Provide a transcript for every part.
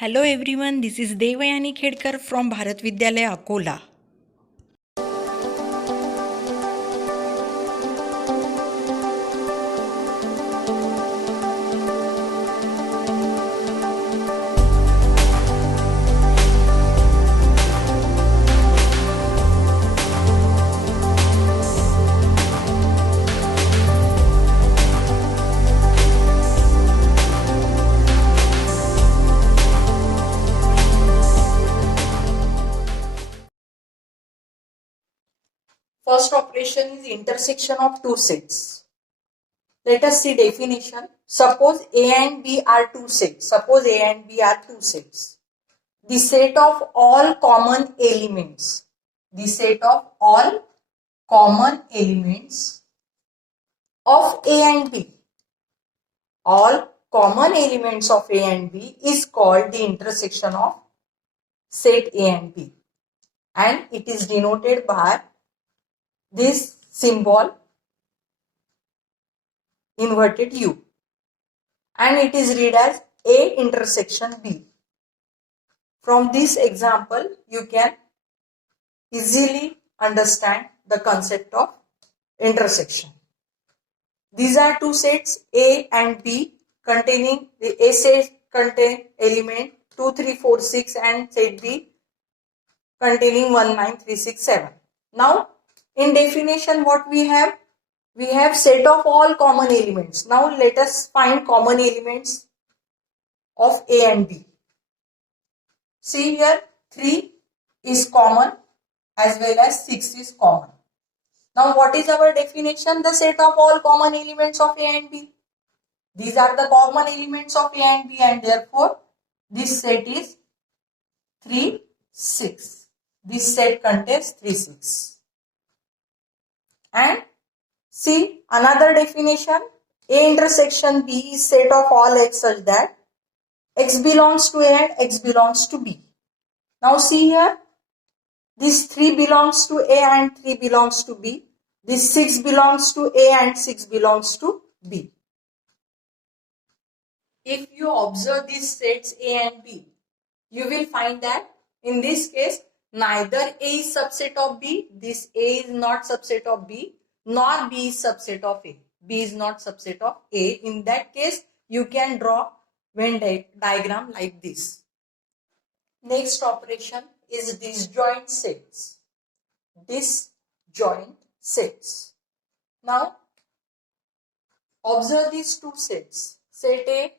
Hello everyone, this is Devayani Khedkar from Bharat Vidyalaya Akola. First operation is intersection of two sets. Let us see definition. Suppose A and B are two sets. The set of all common elements. The set of all common elements of A and B. All common elements of A and B is called the intersection of set A and B. And it is denoted by this symbol inverted U, and it is read as A intersection B. From this example, you can easily understand the concept of intersection. These are two sets A and B containing the A set contain element 2, 3, 4, 6 and set B containing 1, 9, 3, 6, 7. Now in definition what we have? We have set of all common elements. Now let us find common elements of A and B. See here 3 is common as well as 6 is common. Now what is our definition? The set of all common elements of A and B. These are the common elements of A and B, and therefore this set is 3, 6. This set contains 3, 6. And see another definition. A intersection B is set of all x such that x belongs to A and x belongs to B. Now see here, this 3 belongs to A and 3 belongs to B. This 6 belongs to A and 6 belongs to B. If you observe these sets A and B, you will find that in this case, neither A is subset of B, this A is not subset of B, nor B is subset of A. B is not subset of A. In that case, you can draw Venn diagram like this. Next operation is disjoint sets. Disjoint sets. Now, observe these two sets. Set A,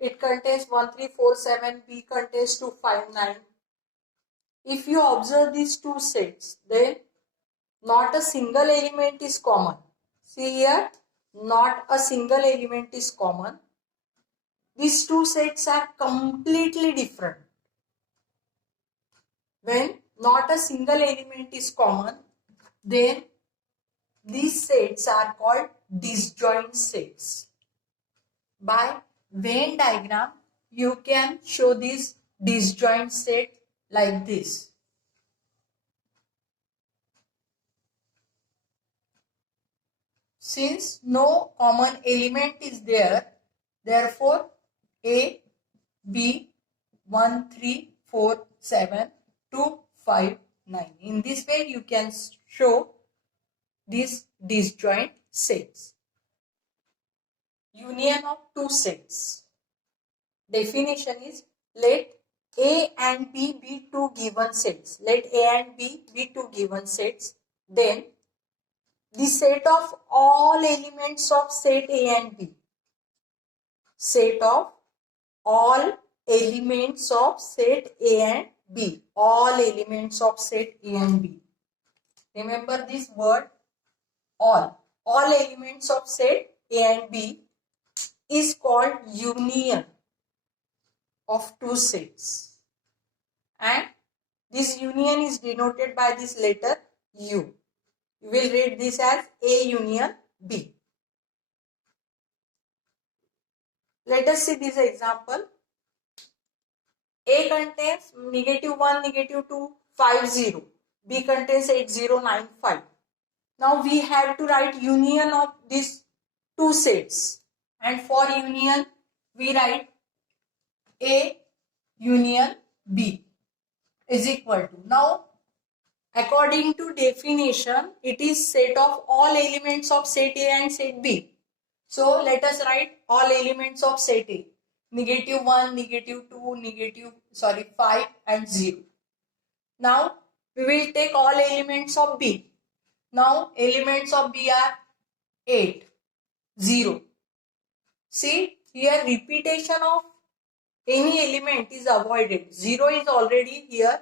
it contains 1, 3, 4, 7. B contains 2, 5, 9. If you observe these two sets, then not a single element is common. See here, not a single element is common. These two sets are completely different. When not a single element is common, then these sets are called disjoint sets. By Venn diagram, you can show this disjoint set like this. Since no common element is there, therefore A, B, 1, 3, 4, 7, 2, 5, 9. In this way, you can show these disjoint sets. Union of two sets. Definition is, let A and B be two given sets. Let A and B be two given sets. Then the set of all elements of set A and B. Set of all elements of set A and B. All elements of set A and B. Remember this word all. All elements of set A and B is called union of two sets. And this union is denoted by this letter U. You will read this as A union B. Let us see this example. A contains -1, -2, 5, 0. B contains 8, 0, 9, 5. Now we have to write union of these two sets. And for union, we write A union B is equal to. Now, according to definition, it is set of all elements of set A and set B. So let us write all elements of set A. -1, -2, 5 and 0. Now we will take all elements of B. Now elements of B are 8, 0. See here repetition of any element is avoided. 0 is already here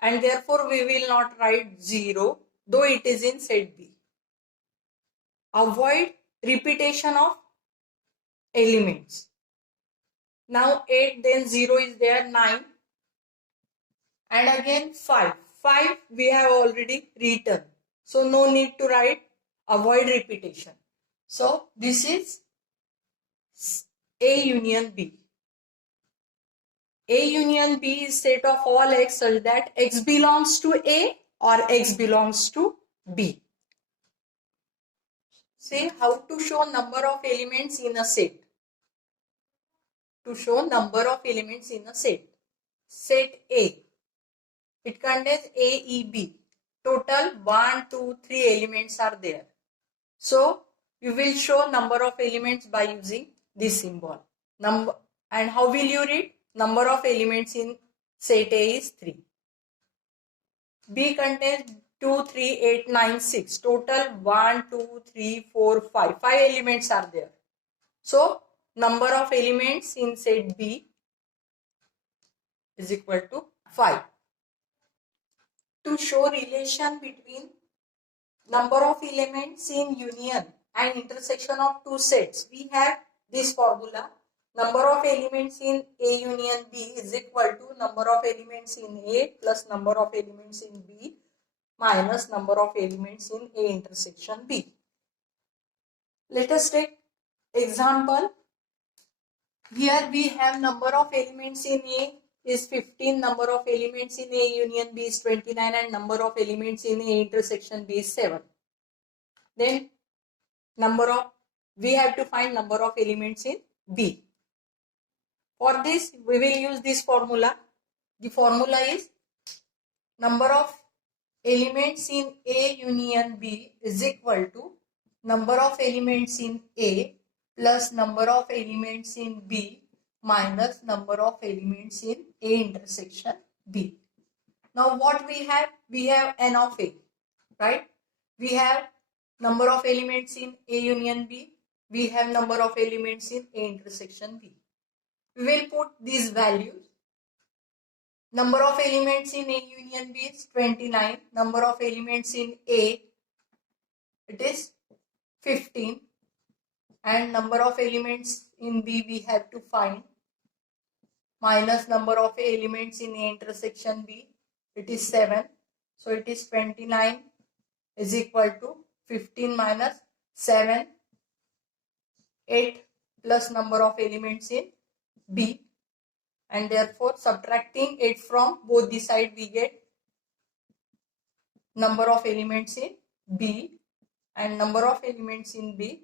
and therefore we will not write 0 though it is in set B. Avoid repetition of elements. Now 8, then 0 is there, 9 and again 5. 5 we have already written. So no need to write, avoid repetition. So this is A union B. A union B is set of all x such that x belongs to A or x belongs to B. Say how to show number of elements in a set. To show number of elements in a set. Set A. It contains A, E, B. Total 1, 2, 3 elements are there. So you will show number of elements by using this symbol. Number, and how will you read? Number of elements in set A is 3. B contains 2, 3, 8, 9, 6. Total 1, 2, 3, 4, 5. 5 elements are there. So number of elements in set B is equal to 5. To show relation between number of elements in union and intersection of two sets, we have this formula. Number of elements in A union B is equal to number of elements in A plus number of elements in B minus number of elements in A intersection B. Let us take example. Here we have number of elements in A is 15, number of elements in A union B is 29 and number of elements in A intersection B is 7. Then we have to find number of elements in B. For this we will use this formula. The formula is number of elements in A union B is equal to number of elements in A plus number of elements in B minus number of elements in A intersection B. Now what we have? We have n of A, right? We have number of elements in A union B. We have number of elements in A intersection B. We will put these values. Number of elements in A union B is 29. Number of elements in A, it is 15. And number of elements in B we have to find. Minus number of elements in A intersection B, it is 7. So it is 29 is equal to 15 minus 7, 8 plus number of elements in B, and therefore subtracting 8 from both the side we get number of elements in B, and number of elements in B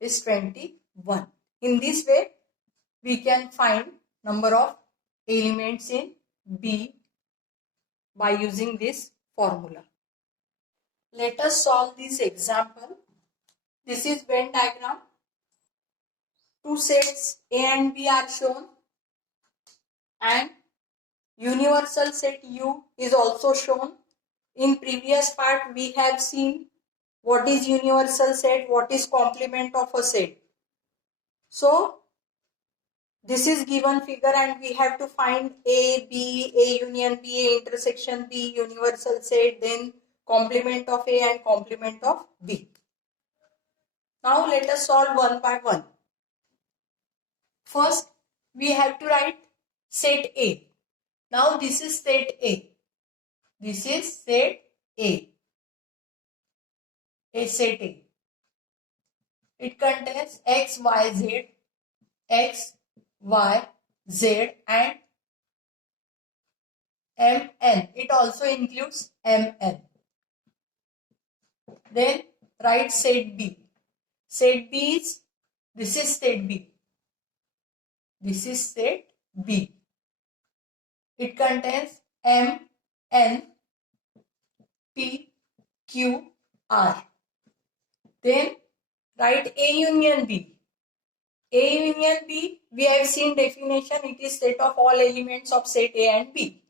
is 21. In this way we can find number of elements in B by using this formula. Let us solve this example. This is Venn diagram. Two sets A and B are shown and universal set U is also shown. In previous part we have seen what is universal set, what is complement of a set. So this is given figure and we have to find A, B, A union B, A intersection B, universal set, then complement of A and complement of B. Now let us solve one by one. First, we have to write set A. Now this is set A. This is set A. A set A. It contains X, Y, Z, X, Y, Z and Mn. It also includes Mn. Then write set B. Set B is, this is set B. This is set B. It contains M, N, P, Q, R. Then write A union B. A union B, we have seen definition, it is set of all elements of set A and B.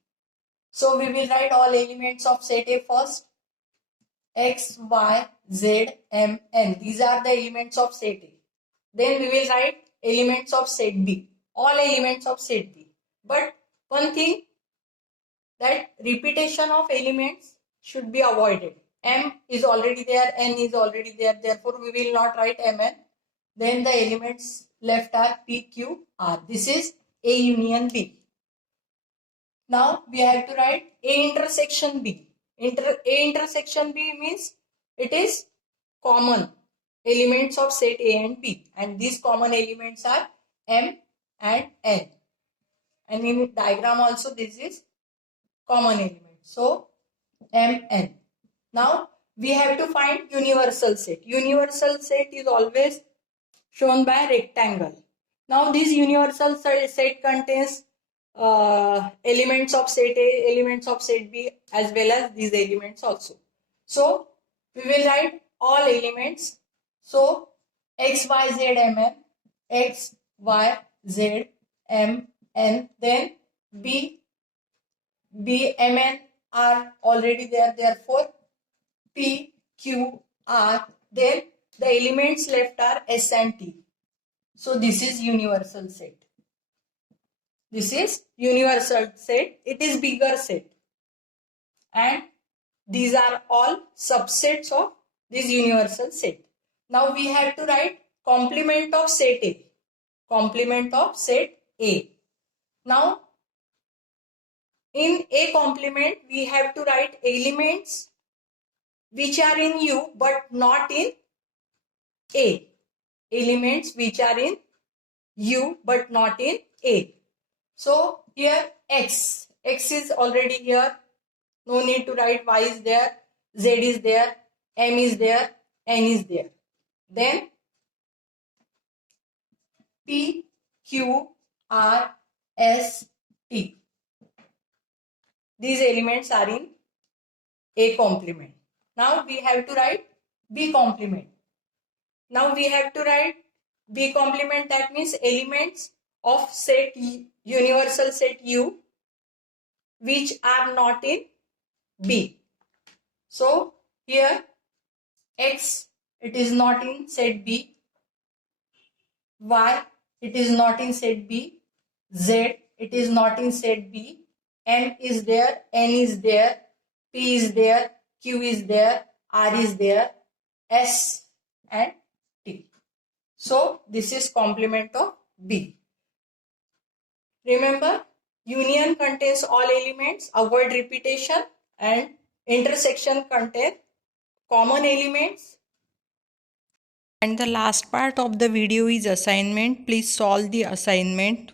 So we will write all elements of set A first. X, Y, Z, M, N. These are the elements of set A. Then we will write elements of set B. All elements of set B. But one thing, that repetition of elements should be avoided. M is already there, N is already there. Therefore, we will not write Mn. Then the elements left are P, Q, R. This is A union B. Now we have to write A intersection B. A intersection B means it is common elements of set A and B, and these common elements are M and N. And in diagram also this is common element. So M, N. Now we have to find universal set. Universal set is always shown by rectangle. Now this universal set contains elements of set A, elements of set B, as well as these elements also. So we will write all elements. So X, Y, Z, M, N, X, Y, Z, M, N, then B, M, N are already there. Therefore P, Q, R. Then the elements left are S and T. So this is universal set. This is universal set. It is bigger set. And these are all subsets of this universal set. Now we have to write complement of set A. Complement of set A. Now in A complement we have to write elements which are in U but not in A. Elements which are in U but not in A. So here X is already here. No need to write. Y is there, Z is there, M is there, N is there. Then P, Q, R, S, T. These elements are in A complement. Now we have to write B complement. Now we have to write B complement, that means elements of set universal set U which are not in B. So here X, it is not in set B. Y, it is not in set B. Z, it is not in set B. M is there, N is there, P is there, Q is there, R is there, S and T. So this is complement of B. Remember, union contains all elements, avoid repetition, and intersection contains common elements. And the last part of the video is assignment. Please solve the assignment.